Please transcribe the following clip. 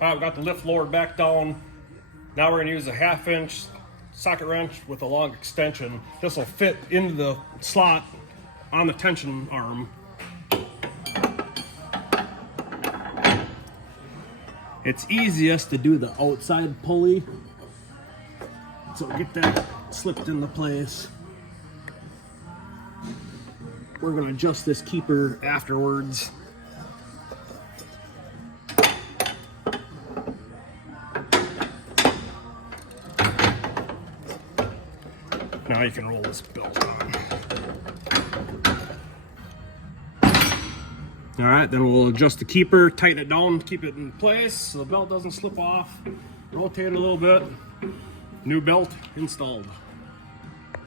All right, we got the lift lowered back down. Now we're gonna use a 1/2 inch socket wrench with a long extension. This will fit into the slot on the tension arm. It's easiest to do the outside pulley. So get that slipped into place. We're gonna adjust this keeper afterwards. Now you can roll this belt on. All right, then we'll adjust the keeper, tighten it down, keep it in place so the belt doesn't slip off. Rotate it a little bit. New belt installed.